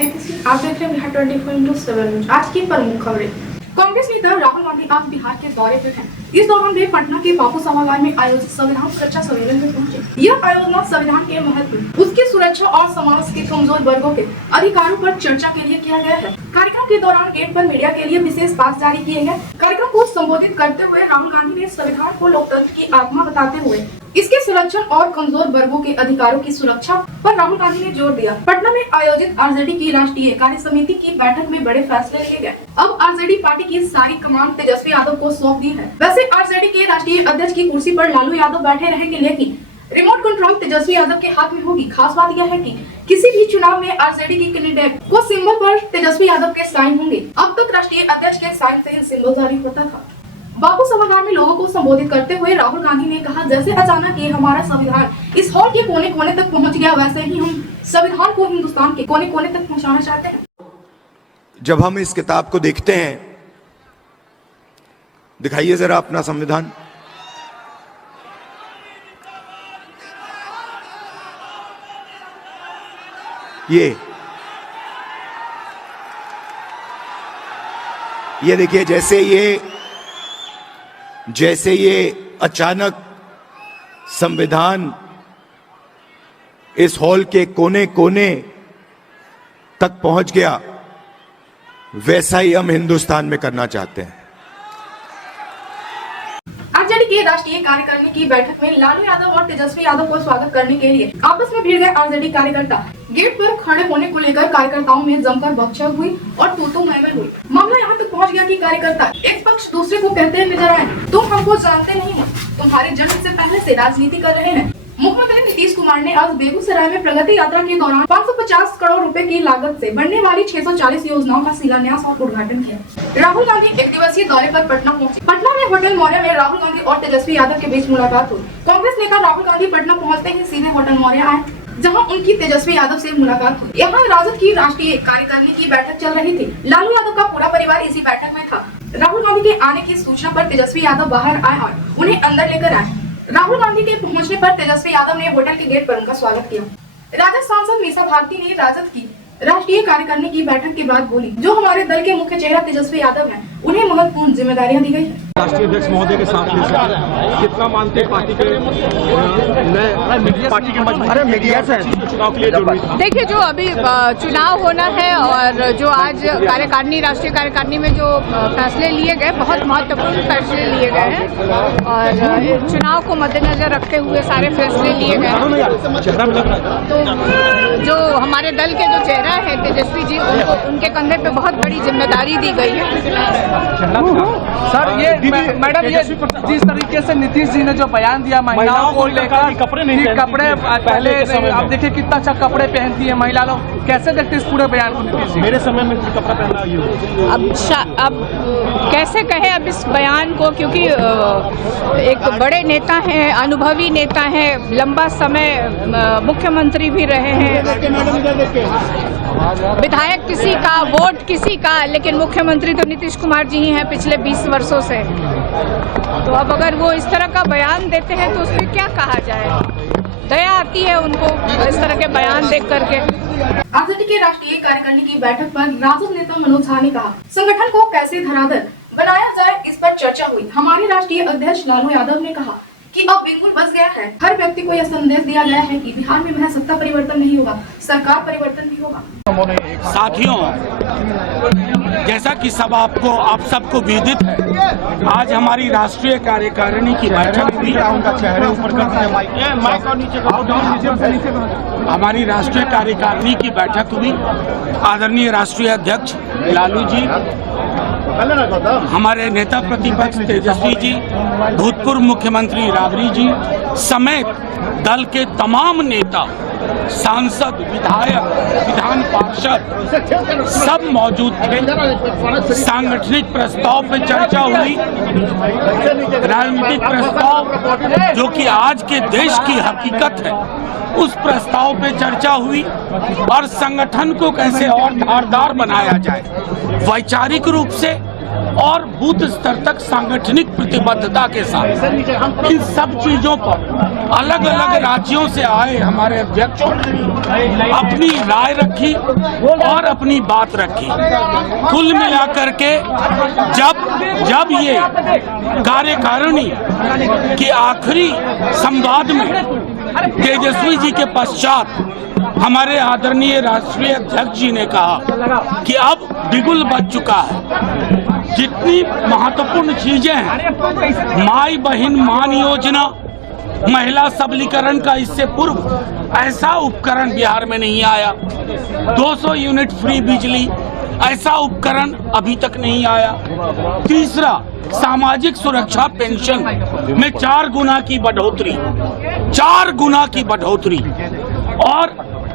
आदित्य, आप देख रहे हैं बिहार 24/7। आज की प्रमुख खबरें। कांग्रेस नेता राहुल गांधी आज बिहार के दौरे पर हैं। इस दौरान वे पटना के बापू सभागार में आयोजित संविधान सुरक्षा सम्मेलन में पहुंचे। यह आयोजन संविधान के महत्व, उसकी सुरक्षा और समाज के कमजोर वर्गों के अधिकारों पर चर्चा के लिए किया गया है। कार्यक्रम के दौरान गेट पर मीडिया के लिए विशेष पास जारी किए गए। कार्यक्रम को संबोधित करते हुए राहुल गांधी ने संविधान को लोकतंत्र की आत्मा बताते हुए इसके संरक्षण और कमजोर वर्गों के अधिकारों की सुरक्षा पर राहुल गांधी ने जोर दिया। पटना में आयोजित आरजेडी की राष्ट्रीय कार्य समिति की बैठक में बड़े फैसले लिए गए। अब आरजेडी पार्टी की सारी कमान तेजस्वी यादव को सौंप दी है। वैसे आरजेडी के राष्ट्रीय अध्यक्ष की कुर्सी पर लालू यादव बैठे रहेंगे, लेकिन रिमोट कंट्रोल तेजस्वी यादव के हाथ में होगी। खास बात यह है कि किसी भी चुनाव में आरजेडी की कैंडिडेट को सिंबल पर तेजस्वी यादव के साइन होंगे। अब तक राष्ट्रीय अध्यक्ष के साइन से सिंबल जारी होता था। बापू सभागार में लोगों को संबोधित करते हुए राहुल गांधी ने कहा, जैसे अचानक ये हमारा संविधान इस हॉल के कोने कोने तक पहुंच गया, वैसे ही हम संविधान को हिंदुस्तान के कोने कोने तक पहुंचाना चाहते हैं। जब हम इस किताब को देखते हैं, दिखाइए जरा अपना संविधान। ये देखिए, जैसे ये अचानक संविधान इस हॉल के कोने कोने तक पहुंच गया, वैसा ही हम हिंदुस्तान में करना चाहते हैं। आरजेडी के राष्ट्रीय कार्यकारिणी की बैठक में लालू यादव और तेजस्वी यादव को स्वागत करने के लिए आपस में भिड़ गए आरजेडी कार्यकर्ता। गेट पर खड़े होने को लेकर कार्यकर्ताओं में जमकर बकचक हुई और तू मैं हुई। मामला यहाँ तक पहुँच गया कि कार्यकर्ता एक पक्ष दूसरे को कहते नजर आए, तुम हमको जानते नहीं हो, तुम्हारे जन्म से पहले से राजनीति कर रहे हैं। मुख्यमंत्री नीतीश कुमार ने आज बेगूसराय में प्रगति यात्रा के दौरान 550 करोड़ रुपए की लागत से बनने वाली 640 योजनाओं का शिलान्यास और उद्घाटन किया। राहुल गांधी एक दिवसीय दौरे पर पटना पहुंचे। पटना में होटल मौर्य में राहुल गांधी और तेजस्वी यादव के बीच मुलाकात हुई। कांग्रेस नेता राहुल गांधी पटना पहुंचते ही सीधे होटल मौर्य आए, जहां उनकी तेजस्वी यादव से मुलाकात हुई। यहाँ राजद की राष्ट्रीय कार्यकारिणी की बैठक चल रही थी। लालू यादव का पूरा परिवार इसी बैठक में था। राहुल गांधी के आने की सूचना पर तेजस्वी यादव बाहर आए और उन्हें अंदर लेकर आए। राहुल गांधी के पहुंचने पर तेजस्वी यादव ने होटल के गेट पर उनका स्वागत किया। राजद सांसद मीसा भारती ने राजद की राष्ट्रीय कार्यकारिणी की बैठक के बाद बोली, जो हमारे दल के मुख्य चेहरा तेजस्वी यादव हैं, उन्हें महत्वपूर्ण जिम्मेदारियां दी गई है। राष्ट्रीय अध्यक्ष महोदय के साथ कितना मानते पार्टी के मीडिया से चुनाव के लिए जरूरी था? देखिए, जो अभी चुनाव होना है और जो आज कार्यकारिणी राष्ट्रीय कार्यकारिणी में जो फैसले लिए गए, बहुत महत्वपूर्ण फैसले लिए गए हैं और चुनाव को मद्देनजर रखते हुए सारे फैसले लिए गए हैं। तो जो हमारे दल के जो चेहरा है तेजस्वी जी, उनके कंधे पे बहुत बड़ी जिम्मेदारी दी गई है। सर, ये मैडम, ये जिस तरीके से नीतीश जी ने जो बयान दिया महिलाओं को लेकर, कपड़े पहले आप देखिए कितना अच्छा कपड़े पहनती है महिला लोग, कैसे देखते इस पूरे बयान को नीतीश जी? मेरे समय में कपड़ा पहना अब कैसे कहें अब इस बयान को, क्योंकि एक बड़े नेता हैं, अनुभवी नेता हैं, लंबा समय मुख्यमंत्री भी रहे हैं, विधायक किसी का, वोट किसी का, लेकिन मुख्यमंत्री तो नीतीश कुमार जी ही हैं पिछले 20 वर्षों से। तो अब अगर वो इस तरह का बयान देते हैं तो उसमें क्या कहा जाए? दया आती है उनको इस तरह के बयान देख करके। आरजेडी के राष्ट्रीय कार्यकारिणी की बैठक पर राजद नेता मनोज झा ने कहा, संगठन को कैसे धरातल बनाया जाए, इस पर चर्चा हुई। हमारे राष्ट्रीय अध्यक्ष लालू यादव ने कहा कि अब बिल्कुल बस गया है। हर व्यक्ति को यह संदेश दिया गया है कि बिहार में महज सत्ता परिवर्तन नहीं होगा, सरकार परिवर्तन भी होगा। साथियों, जैसा कि आप सबको विदित है, आज हमारी राष्ट्रीय कार्यकारिणी की बैठक हुई। हमारी राष्ट्रीय कार्यकारिणी की बैठक हुई। आदरणीय राष्ट्रीय अध्यक्ष लालू जी, हमारे नेता प्रतिपक्ष तेजस्वी जी, भूतपूर्व मुख्यमंत्री राबड़ी जी समेत दल के तमाम नेता, सांसद, विधायक, विधान पार्षद सब मौजूद थे। सांगठनिक प्रस्ताव पे चर्चा हुई, राजनीतिक प्रस्ताव जो कि आज के देश की हकीकत है, उस प्रस्ताव पे चर्चा हुई और संगठन को कैसे और धारदार बनाया जाए, वैचारिक रूप से और बूथ स्तर तक सांगठनिक प्रतिबद्धता के साथ इन सब चीजों पर अलग अलग राज्यों से आए हमारे अध्यक्षों ने अपनी राय रखी और अपनी बात रखी। कुल मिलाकर के जब ये कार्यकारिणी के आखिरी संवाद में तेजस्वी जी के पश्चात हमारे आदरणीय राष्ट्रीय अध्यक्ष जी ने कहा कि अब बिगुल बज चुका है। जितनी महत्वपूर्ण चीजें हैं, माई बहन मान योजना, महिला सबलीकरण का इससे पूर्व ऐसा उपकरण बिहार में नहीं आया। 200 यूनिट फ्री बिजली, ऐसा उपकरण अभी तक नहीं आया। तीसरा, सामाजिक सुरक्षा पेंशन में 4 गुना की बढ़ोतरी, 4 गुना की बढ़ोतरी। और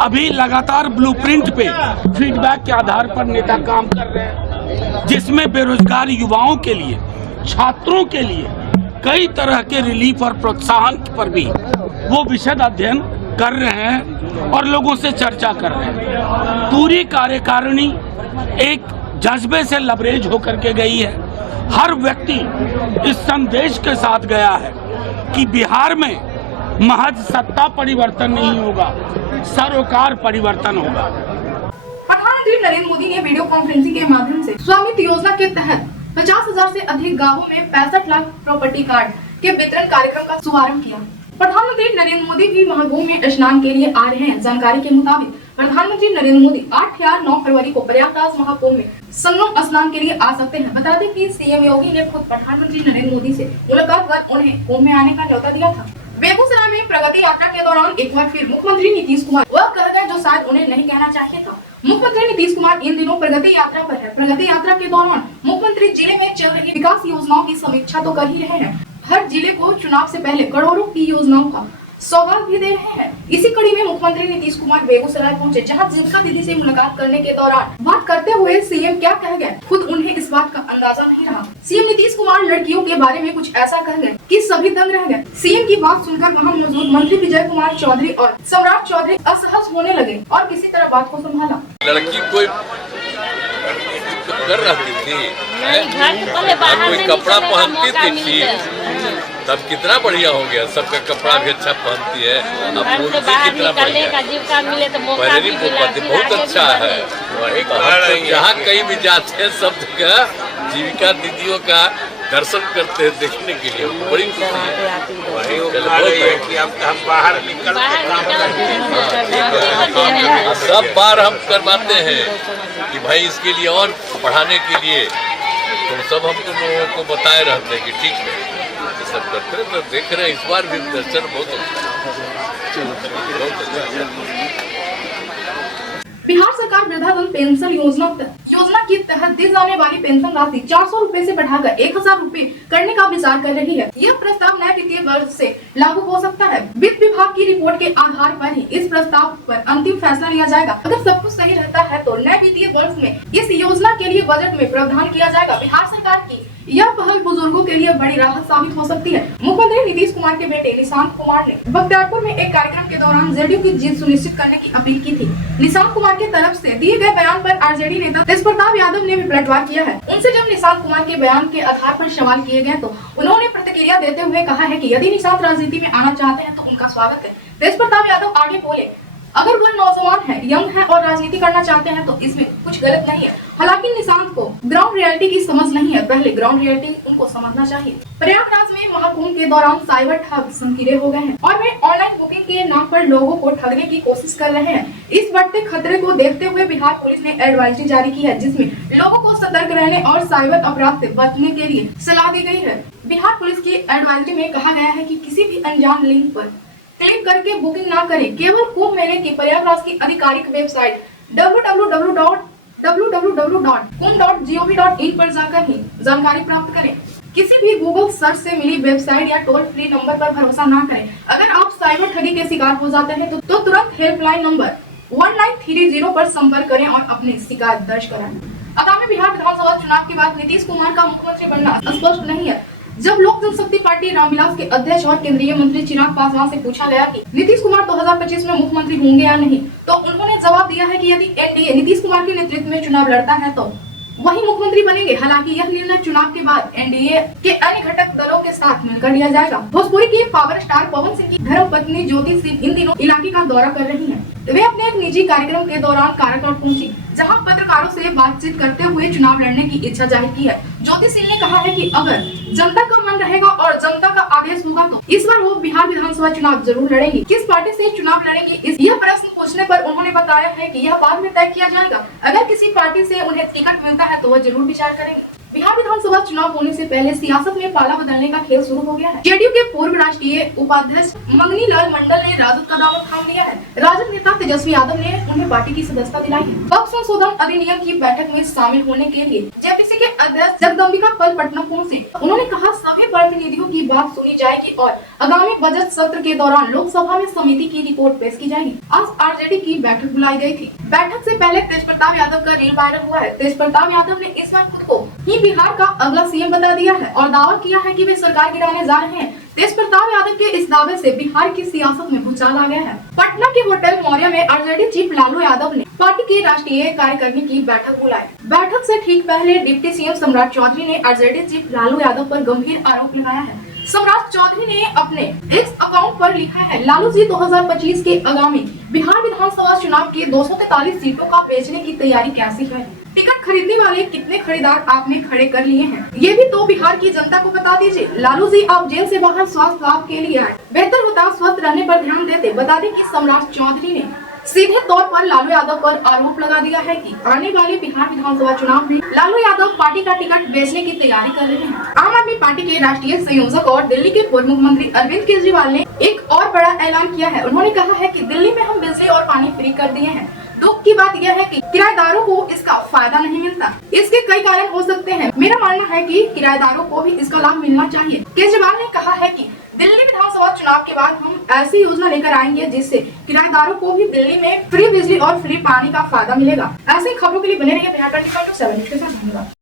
अभी लगातार ब्लूप्रिंट पे फीडबैक के आधार पर नेता काम कर रहे हैं, जिसमें बेरोजगार युवाओं के लिए, छात्रों के लिए कई तरह के रिलीफ और प्रोत्साहन पर भी वो विशद अध्ययन कर रहे हैं और लोगों से चर्चा कर रहे हैं। पूरी कार्यकारिणी एक जज्बे से लबरेज होकर के गई है। हर व्यक्ति इस संदेश के साथ गया है कि बिहार में महज सत्ता परिवर्तन नहीं होगा, सरोकार परिवर्तन होगा। प्रधानमंत्री नरेंद्र मोदी ने वीडियो कॉन्फ्रेंसिंग के माध्यम से स्वामित्व योजना के तहत 50,000 से अधिक गांवों में 65 लाख प्रॉपर्टी कार्ड के वितरण कार्यक्रम का शुभारंभ किया। प्रधानमंत्री नरेंद्र मोदी भी महाकुंभ में स्नान के लिए आ रहे हैं। जानकारी के मुताबिक प्रधानमंत्री नरेंद्र मोदी 8 या 9 फरवरी को प्रयागराज महाकुंभ में संगम स्नान के लिए आ सकते हैं। बता दें कि सीएम योगी ने खुद प्रधानमंत्री नरेंद्र मोदी से मुलाकात कर उन्हें कुंभ में आने का न्योता दिया था। बेगूसराय में प्रगति यात्रा के दौरान एक बार फिर मुख्यमंत्री नीतीश कुमार वह कह गए जो शायद उन्हें नहीं कहना चाहिए था। मुख्यमंत्री नीतीश कुमार इन दिनों प्रगति यात्रा पर है। प्रगति यात्रा के दौरान मुख्यमंत्री जिले में चल रही विकास योजनाओं की समीक्षा तो कर ही रहे हैं, हर जिले को चुनाव से पहले करोड़ों की योजनाओं का सौगात भी दे रहे हैं। इसी कड़ी में मुख्यमंत्री नीतीश कुमार बेगूसराय पहुंचे, जहां जीविका दीदी से मुलाकात करने के दौरान बात करते हुए सीएम क्या कह गए, खुद उन्हें इस बात का अंदाजा नहीं रहा। सीएम नीतीश कुमार लड़कियों के बारे में कुछ ऐसा कह गए कि सभी दंग रह गए। सीएम की बात सुनकर वहां मौजूद मंत्री विजय कुमार चौधरी और सम्राट चौधरी असहज होने लगे और किसी तरह बात को संभाला। लड़की कोई कर रही थी, कोई कपड़ा पहनती थी, तब कितना बढ़िया हो गया। सबका कपड़ा भी अच्छा पहनती है, अब कितना बढ़िया पहले बहुत अच्छा है। जहाँ कहीं भी जाते हैं सब जगह जीविका दीदियों का दर्शन करते हैं, देखने के लिए बड़ी खुशी है। हम बाहर सब बार हम करवाते हैं कि भाई इसके लिए और पढ़ाने के लिए, तो सब हम तुम लोगों को बताए रहते हैं कि ठीक है ये सब करते हैं। तो देख रहे हैं इस बार भी दर्शन बहुत अच्छा। बिहार सरकार वृद्धावन पेंशन योजना के तहत दी जाने वाली पेंशन राशि 400 रूपए से बढ़ाकर 1000 रूपए करने का विचार कर रही है। यह प्रस्ताव नए वित्तीय वर्ष से लागू हो सकता है। वित्त विभाग की रिपोर्ट के आधार पर ही इस प्रस्ताव पर अंतिम फैसला लिया जाएगा। अगर सब कुछ सही रहता है तो नए वित्तीय वर्ष में इस योजना के लिए बजट में प्रावधान किया जाएगा। बिहार सरकार की यह पहल बुजुर्गों के लिए बड़ी राहत साबित हो सकती है। मुख्यमंत्री नीतीश कुमार के बेटे निशांत कुमार ने बख्तियारपुर में एक कार्यक्रम के दौरान जेडीयू की जीत सुनिश्चित करने की अपील की थी। निशांत कुमार की तरफ से दिए गए बयान पर आरजेडी नेता तेज प्रताप यादव ने भी पलटवार किया है। उनसे जब निशांत कुमार के बयान के आधार पर सवाल किए गए तो उन्होंने प्रतिक्रिया देते हुए कहा है कि यदि निशांत राजनीति में आना चाहते हैं तो उनका स्वागत है। तेज प्रताप यादव आगे बोले, अगर वह नौजवान है, यंग है और राजनीति करना चाहते हैं तो इसमें कुछ गलत नहीं है। हालांकि निशांत को ग्राउंड रियलिटी की समझ नहीं है, पहले ग्राउंड रियलिटी उनको समझना चाहिए। प्रयागराज में महाकुंभ के दौरान साइबर ठग संकीर्ण हो गए हैं और वे ऑनलाइन बुकिंग के नाम पर लोगों को ठगने की कोशिश कर रहे हैं। इस बढ़ते खतरे को देखते हुए बिहार पुलिस ने एडवाइजरी जारी की है, जिसमें लोगों को सतर्क रहने और साइबर अपराध से बचने के लिए सलाह दी गई है। बिहार पुलिस की एडवाइजरी में कहा गया है कि किसी भी अनजान लिंक पर क्लिक करके बुकिंग ना करें। केवल कुंभ मेले की प्रयागराज की आधिकारिक वेबसाइट www.kumbh.gov.in पर जाकर ही जानकारी प्राप्त करें। किसी भी गूगल सर्च से मिली वेबसाइट या टोल फ्री नंबर पर भरोसा ना करें। अगर आप साइबर ठगी के शिकार हो जाते हैं तो तुरंत हेल्पलाइन नंबर 1930 पर संपर्क करें और अपनी शिकायत दर्ज कराएं। आगामी बिहार विधानसभा चुनाव के बाद नीतीश कुमार का मुख्यमंत्री बनना स्पष्ट नहीं है। जब लोक जनशक्ति पार्टी रामविलास के अध्यक्ष और केंद्रीय मंत्री चिराग पासवान से पूछा गया कि नीतीश कुमार 2025 में मुख्यमंत्री होंगे या नहीं, तो उन्होंने जवाब दिया है कि यदि एनडीए नीतीश कुमार के नेतृत्व में चुनाव लड़ता है तो वही मुख्यमंत्री बनेंगे। हालांकि यह निर्णय चुनाव के बाद एनडीए के अन्य घटक दलों के साथ मिलकर लिया जाएगा। भोजपुरी की पावर स्टार पवन सिंह की धर्मपत्नी ज्योति सिंह इन दिनों इलाके का दौरा कर रही हैं। वे अपने एक निजी कार्यक्रम के दौरान काराकाट पहुंची, जहां पत्रकारों से बातचीत करते हुए चुनाव लड़ने की इच्छा जाहिर की है। ज्योति सिंह ने कहा है कि अगर जनता का मन रहेगा और जनता का आदेश होगा तो इस बार वो बिहार विधानसभा चुनाव जरूर लड़ेंगी। किस पार्टी से चुनाव लड़ेंगी, यह प्रश्न पूछने पर उन्होंने बताया है कि यह बाद में तय किया जाएगा। अगर किसी पार्टी से उन्हें टिकट मिलता है तो वह जरूर विचार करेंगे। बिहार विधानसभा चुनाव होने से पहले सियासत में पाला बदलने का खेल शुरू हो गया है। जेडीयू के पूर्व राष्ट्रीय उपाध्यक्ष मंगनी लाल मंडल ने राजद का दामन थाम लिया है। राजद नेता तेजस्वी यादव ने उन्हें पार्टी की सदस्यता दिलाई है। वक्फ संशोधन अधिनियम की बैठक में शामिल होने के लिए जेपीसी के अध्यक्ष जगदम्बिका पाल पटना पहुंचे। उन्होंने कहा सभी प्रतिनिधियों की बात सुनी जाएगी और आगामी बजट सत्र के दौरान लोकसभा में समिति की रिपोर्ट पेश की जाएगी। आज आरजेडी की बैठक बुलाई गई थी। बैठक से पहले तेजप्रताप यादव का रील वायरल हुआ है। तेजप्रताप यादव ने इस बार खुद को ही बिहार का अगला सीएम बता दिया है और दावा किया है कि वे सरकार गिराने जा रहे हैं। तेजप्रताप यादव के इस दावे से बिहार की सियासत में भूचाल आ गया है। पटना के होटल मौर्य में आरजेडी चीफ लालू यादव ने पार्टी के राष्ट्रीय कार्यकारिणी की बैठक बुलाई। बैठक से ठीक पहले डिप्टी सीएम सम्राट चौधरी ने आरजेडी चीफ लालू यादव पर गंभीर आरोप लगाया है। सम्राट चौधरी ने अपने एक्स अकाउंट पर लिखा है, लालू जी 2025 के आगामी बिहार विधानसभा चुनाव की 243 सीटों का बेचने की तैयारी कैसी है? टिकट खरीदने वाले कितने खरीदार आपने खड़े कर लिए हैं? ये भी तो बिहार की जनता को बता दीजिए। लालू जी आप जेल से बाहर स्वास्थ्य लाभ के लिए आए, बेहतर होता स्वस्थ रहने पर ध्यान देते। बता दें कि सम्राट चौधरी ने सीधे तौर पर लालू यादव पर आरोप लगा दिया है कि आने वाले बिहार विधानसभा चुनाव में लालू यादव पार्टी का टिकट बेचने की तैयारी कर रहे हैं। आम आदमी पार्टी के राष्ट्रीय संयोजक और दिल्ली के पूर्व मुख्यमंत्री अरविंद केजरीवाल ने एक और बड़ा ऐलान किया है। उन्होंने कहा है कि दिल्ली में हम बिजली और पानी फ्री कर दिए हैं। दुख की बात यह है कि किराएदारों को इसका फायदा नहीं मिलता। इसके कई कारण हो सकते हैं। मेरा मानना है कि किराएदारों को भी इसका लाभ मिलना चाहिए। केजरीवाल ने कहा है कि दिल्ली विधानसभा चुनाव के बाद हम ऐसी योजना लेकर आएंगे जिससे किराएदारों को भी दिल्ली में फ्री बिजली और फ्री पानी का फायदा मिलेगा। ऐसी खबरों के लिए बने रहिए बिहार 24/7 के साथ। धन्यवाद।